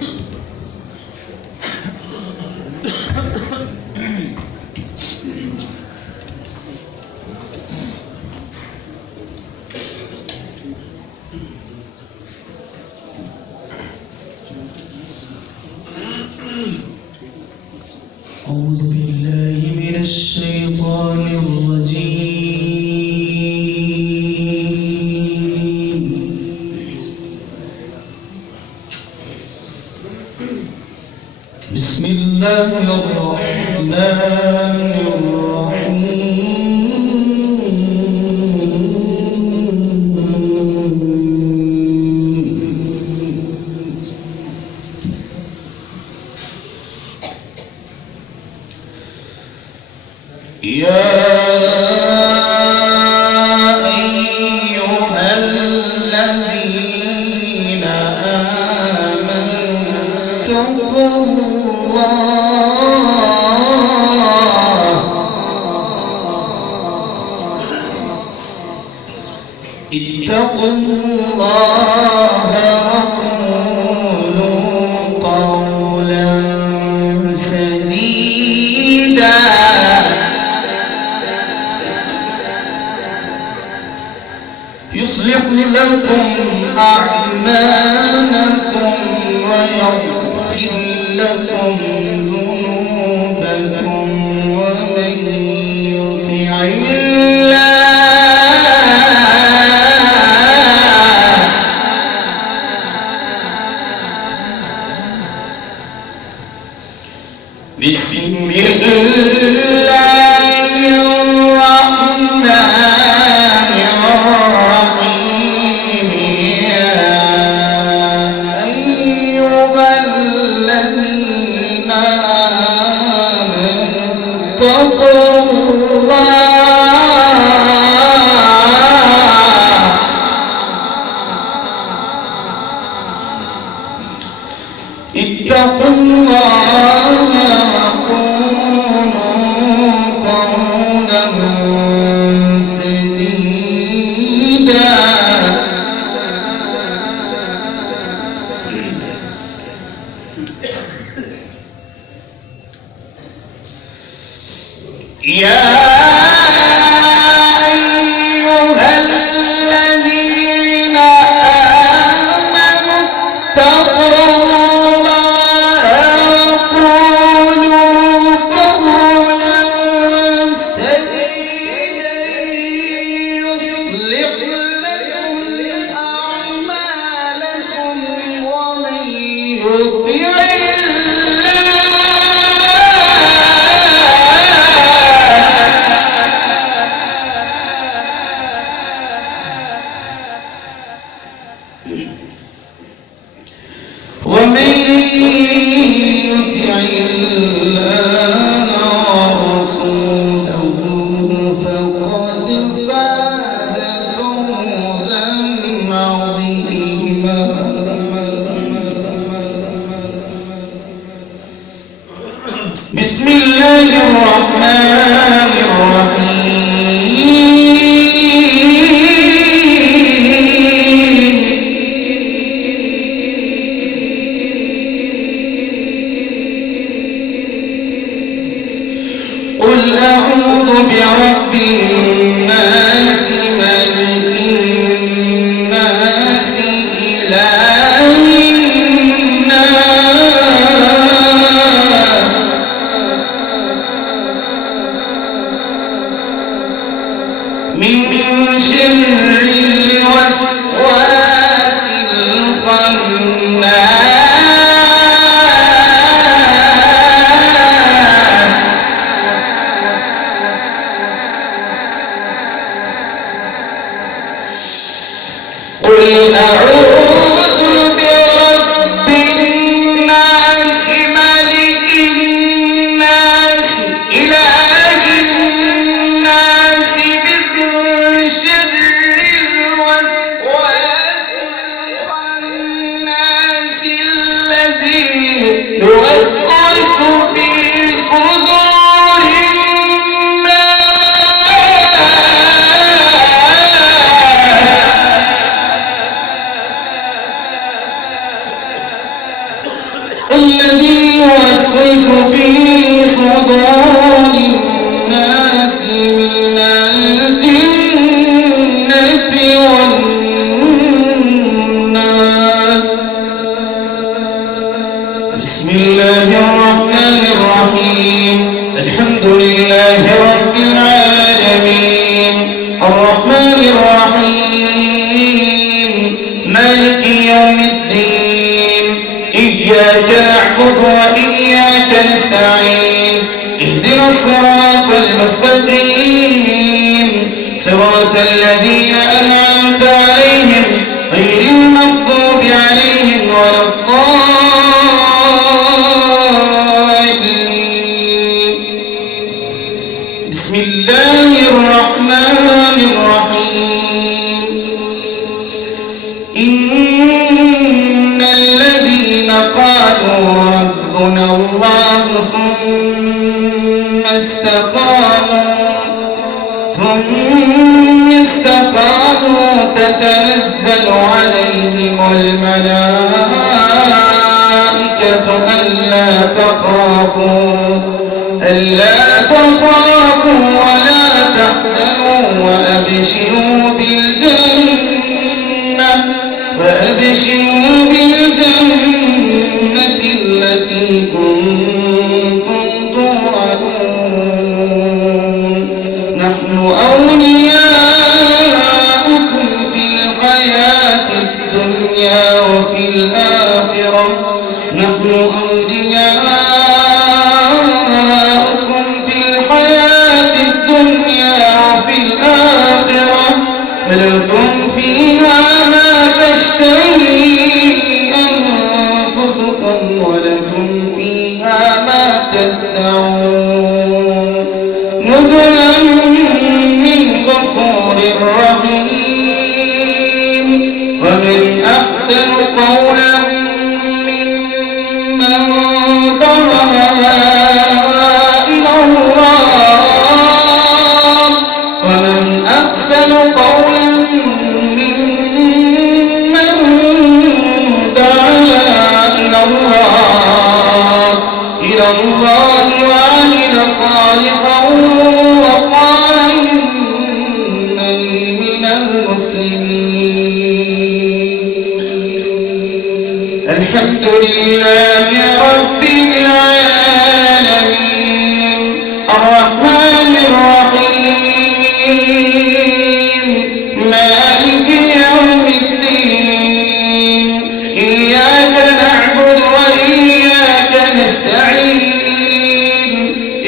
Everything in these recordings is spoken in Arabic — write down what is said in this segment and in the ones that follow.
أعوذ بالله من الشيطان الرجيم. بسم الله الرحمن الرحيم. يا أيها الذين آمنوا اتقوا الله وقولوا قولا سديدا يصلح لكم أعمالكم ويغفر لكم ذنوبكم ومن يطع بسم الله الرحمن الرحيم. يا أيها الذين آمنوا اتقوا بسم الله الرحمن الرحيم. قل أعوذ برب الناس ملك الناس إله الناس من شر الوسواس الخناس يوسوس في صدور الناس من الجنة والناس. بسم الله الرحمن الرحيم. الحمد لله رب العالمين الرحمن الرحيم مالك يوم الدين. إياك نعبد وإياك نستعين. اهدنا الصراط المستقيم صراط الذين أنعمت عليهم غير المغضوب عليهم ولا الضالين. بسم الله الرحمن الرحيم. إن الذين قالوا ربنا الله ثم استقاموا تتنزل عليهم الملائكة ألا تخافوا ولا تحزنوا وأبشروا بالجنة التي كنتم توعدون. نحن أولياؤكم في الحياة الدنيا وفي الآخرة ولكم فيها ما تشتهي أنفسكم ولكم فيها ما تدعون. نزلا من غفور رحيم. ومن أحسن قولا ممن دعا إلى الله. ومن أحسن قولا ممن دعا إلى الله وعمل صالحا وقال إنني من المسلمين. الحمد لله رب العالمين الرحمن الرحيم مالك يوم الدين. إياك نعبد وإياك نستعين.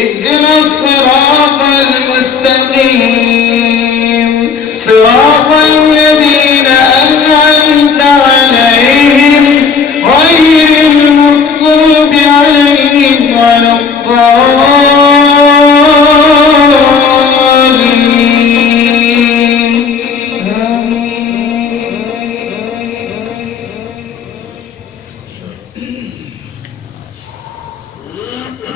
اهدنا الصراط المستقيم